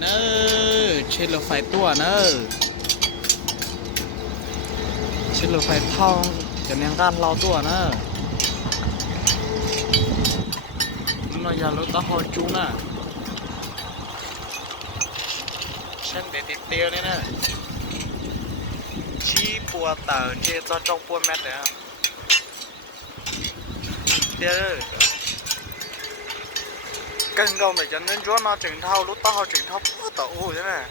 เนอะเช็ดรถไฟตัวเนอะเช็ดรถไฟทองจะเนียงก้านเราตัวเนอะnó giờ lúc tao hồi chú nè chân để tìm tiêu đấy nè chi bùa tờ chê cho trong bùa mét đấy tiêu cần gồng để cho nên chúa nó chỉnh thao lúc tao chỉnh thao bùa tờ ủ thế này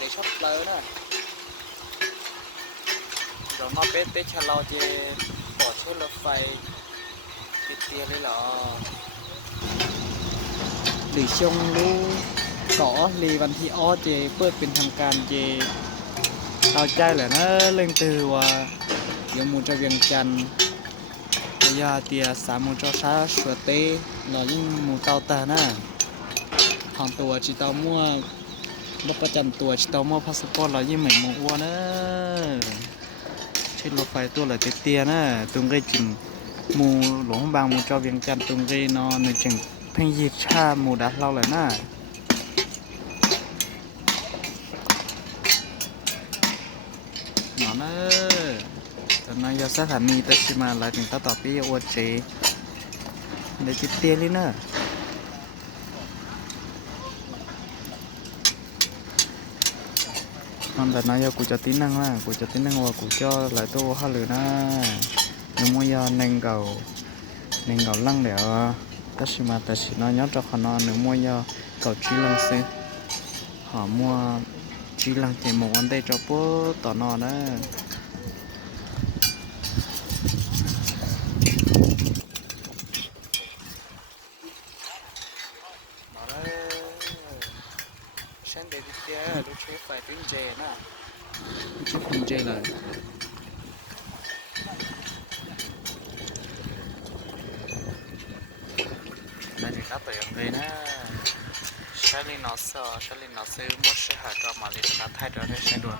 để sắp lỡ nè rồi nó bết bết cho lo chê bỏ chết lợp phai cái tia đấy là để xong lu có lìวันที่อ้อเจเปิดเป็นทางการเจเอาใจแหละนะเล่งตือว่าเดี๋ยวมูจะเวียงจันทร์ระยะเตียสามมูจะช้าสวดเต้รอยิ่งมูเตาตาหน้าของตัวจิตามั่วบัตรประจำตัวจิตามั่วพาสปอร์ตรอยิ่งเหมือนมูอ้วนนะเช่นรถไฟตัวเหลือเตี้ยๆนะตรงใกล้จิมมูหลวงบางมูจะเวียงจันทร์ตรงใกล้นอนในจังเพ่งยีชามูดัดเราเลยนะหนอนเออตอนนั้นยาสถานีตัชิมาลายถึงตาต่อปีโอเจเดี๋ยวจิตเตี้ยเลยนะตอนแต่นั้นยากูจะติ้งนั่งละกูจะติ้งนั่งว่ากูจะหลายตัวห้าหรือนะนึกว่ายาเน่งเก่าลั่งเดี๋ยวตัชิมาตัชิน้อยย้อนจากขนอนนึกว่ายาเก่าจีลังเซหอมัวจีลังเจมวันได้จบปุ๊บต่อนอนนะมาเลยฉันเด็ดเดียวดูเชฟไฟปิ้งเจนะดูเชฟปิ้งเจเลยได้ถึงนับตัวยังไงนะชาลีนอสซื้อมดเสียหายก็มาเลยนะไทยเราได้ใช้ด่วน